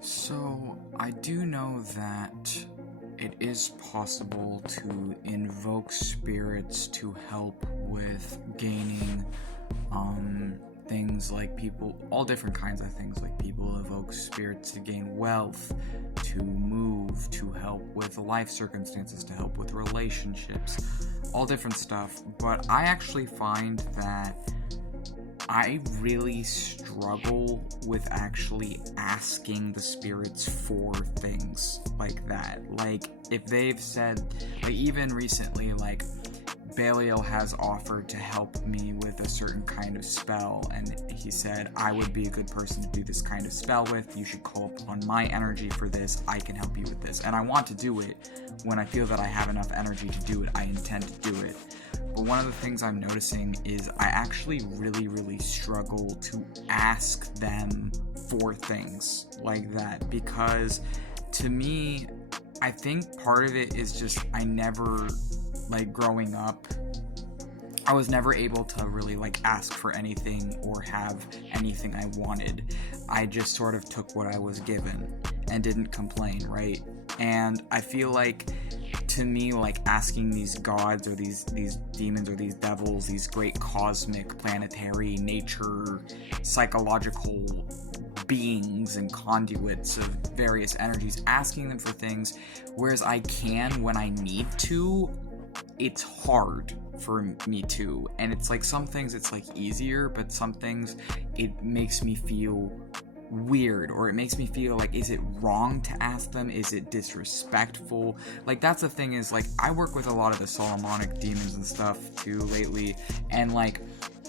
So, I do know that it is possible to invoke spirits to help with gaining things like people, all different kinds of things, like people evoke spirits to gain wealth, to move, to help with life circumstances, to help with relationships, all different stuff. But I actually find that I really struggle with actually asking the spirits for things like that. Like, if they've said, like, even recently, like, Belial has offered to help me with a certain kind of spell, and he said, I would be a good person to do this kind of spell with. You should call upon my energy for this. I can help you with this. And I want to do it. When I feel that I have enough energy to do it, I intend to do it. But one of the things I'm noticing is I actually really struggle to ask them for things like that, because to me, I think part of it is just I never, like, growing up, I was never able to really, like, ask for anything or have anything I wanted. I just sort of took what I was given and didn't complain, right? And I feel like, to me, like, asking these gods or these demons or these devils, these great cosmic, planetary, nature, psychological beings and conduits of various energies, asking them for things, whereas I can when I need to, it's hard for me to. And it's like, some things it's like easier, but some things it makes me feel weird, or it makes me feel like, is it wrong to ask them? Is it disrespectful? Like, that's the thing, is like, I work with a lot of the Solomonic demons and stuff too lately, and like,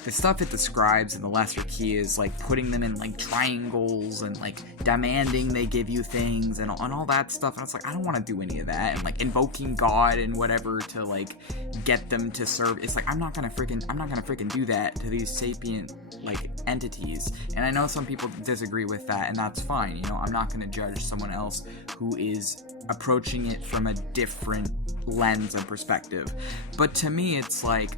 the stuff it describes in the Lesser Key is like putting them in like triangles and like demanding they give you things and all that stuff, and it's like, I don't want to do any of that, and like invoking God and whatever to like get them to serve. It's like, I'm not gonna freaking do that to these sapient like entities. And I know some people disagree with that, and that's fine. You know, I'm not gonna judge someone else who is approaching it from a different lens and perspective. But to me, it's like,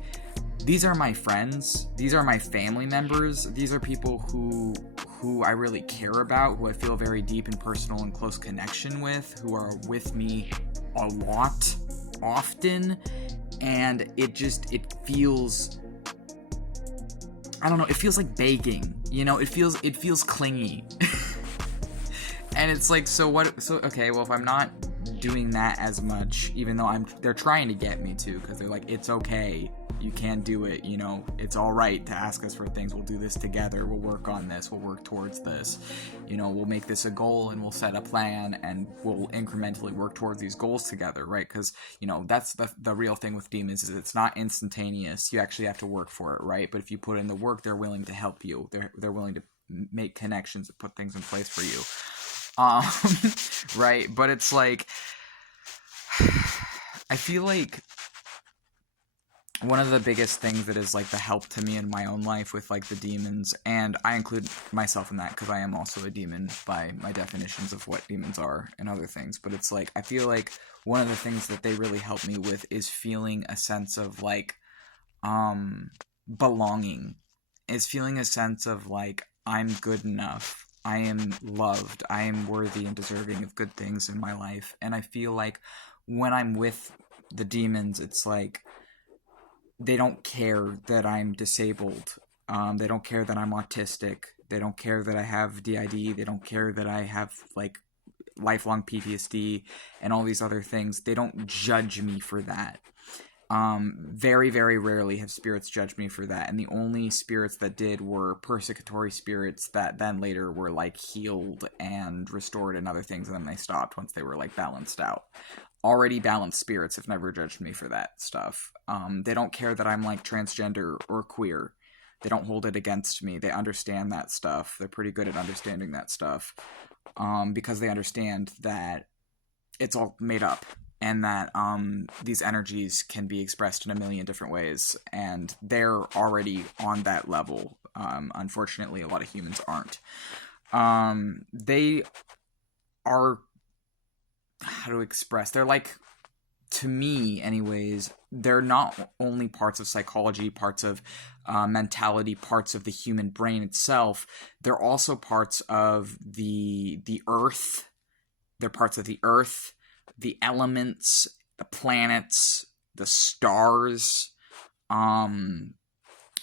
these are my friends, these are my family members, these are people who I really care about, who I feel very deep and personal and close connection with, who are with me a lot, often, and it feels, I don't know, it feels like begging, you know, it feels clingy. And it's like, okay, well, if I'm not doing that as much, even though they're trying to get me to, because they're like, it's okay, you can do it, you know, it's alright to ask us for things, we'll do this together, we'll work on this, we'll work towards this, you know, we'll make this a goal, and we'll set a plan, and we'll incrementally work towards these goals together, right? Because, you know, that's the real thing with demons, is it's not instantaneous, you actually have to work for it, right? But if you put in the work, they're willing to help you, they're willing to make connections and put things in place for you. um right? But it's like, I feel like one of the biggest things that is like the help to me in my own life with like the demons, and I include myself in that because I am also a demon by my definitions of what demons are and other things, but it's like, I feel like one of the things that they really help me with is feeling a sense of like belonging, is feeling a sense of like, I'm good enough, I am loved, I am worthy and deserving of good things in my life. And I feel like when I'm with the demons, it's like, they don't care that I'm disabled. They don't care that I'm autistic. They don't care that I have DID. They don't care that I have like lifelong PTSD and all these other things. They don't judge me for that. Very rarely have spirits judged me for that, and the only spirits that did were persecutory spirits that then later were like healed and restored and other things, and then they stopped once they were like balanced out. Already balanced spirits have never judged me for that stuff. They don't care that I'm like transgender or queer. They don't hold it against me. They understand that stuff. They're pretty good at understanding that stuff, because they understand that it's all made up, and that these energies can be expressed in a million different ways, and they're already on that level. Unfortunately, a lot of humans aren't. They are, how to express, they're like to me anyways, they're not only parts of psychology, parts of mentality, parts of the human brain itself. They're also parts of the earth. They're parts of the earth, the elements, the planets, the stars, and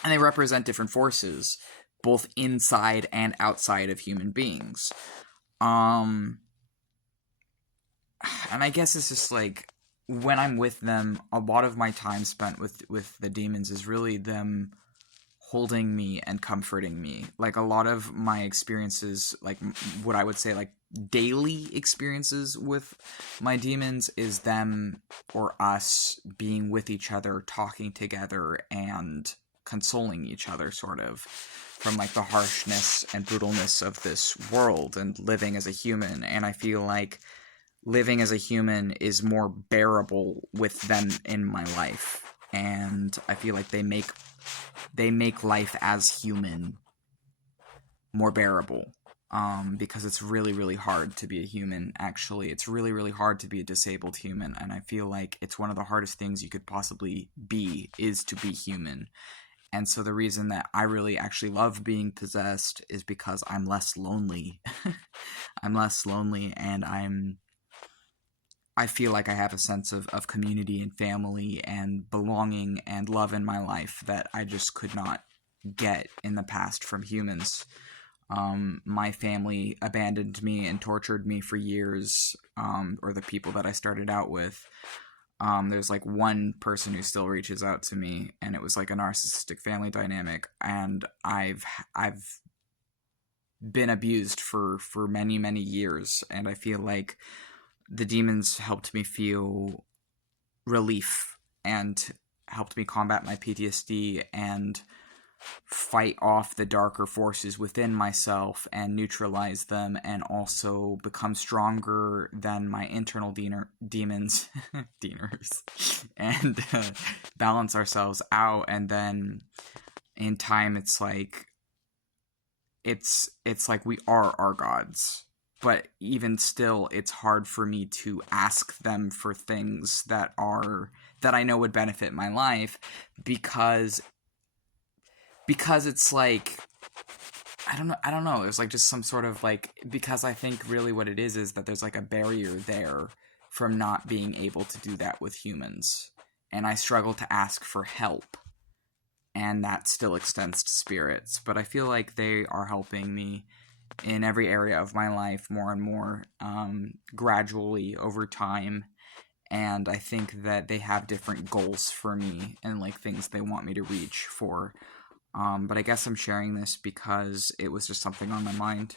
they represent different forces, both inside and outside of human beings. And I guess it's just like, when I'm with them, a lot of my time spent with the demons is really them holding me and comforting me. Like, a lot of my experiences, like what I would say like daily experiences with my demons, is them or us being with each other, talking together, and consoling each other, sort of, from like the harshness and brutalness of this world and living as a human. And I feel like living as a human is more bearable with them in my life, and I feel like they make life as human more bearable, because it's really, really hard to be a human. Actually, it's really, really hard to be a disabled human, and I feel like it's one of the hardest things you could possibly be, is to be human. And so the reason that I really actually love being possessed is because I'm less lonely. I'm less lonely, and I feel like I have a sense of community and family and belonging and love in my life that I just could not get in the past from humans. My family abandoned me and tortured me for years, or the people that I started out with. There's like one person who still reaches out to me, and it was like a narcissistic family dynamic, and I've been abused for many, many years, and I feel like the demons helped me feel relief and helped me combat my PTSD and fight off the darker forces within myself and neutralize them, and also become stronger than my internal demons and balance ourselves out. And then in time, it's like we are our gods. But even still, it's hard for me to ask them for things that I know would benefit my life, because it's like, I don't know. It's like just some sort of like, because I think really what it is that there's like a barrier there from not being able to do that with humans, and I struggle to ask for help, and that still extends to spirits. But I feel like they are helping me in every area of my life more and more, gradually over time. And I think that they have different goals for me and like things they want me to reach for. But I guess I'm sharing this because it was just something on my mind.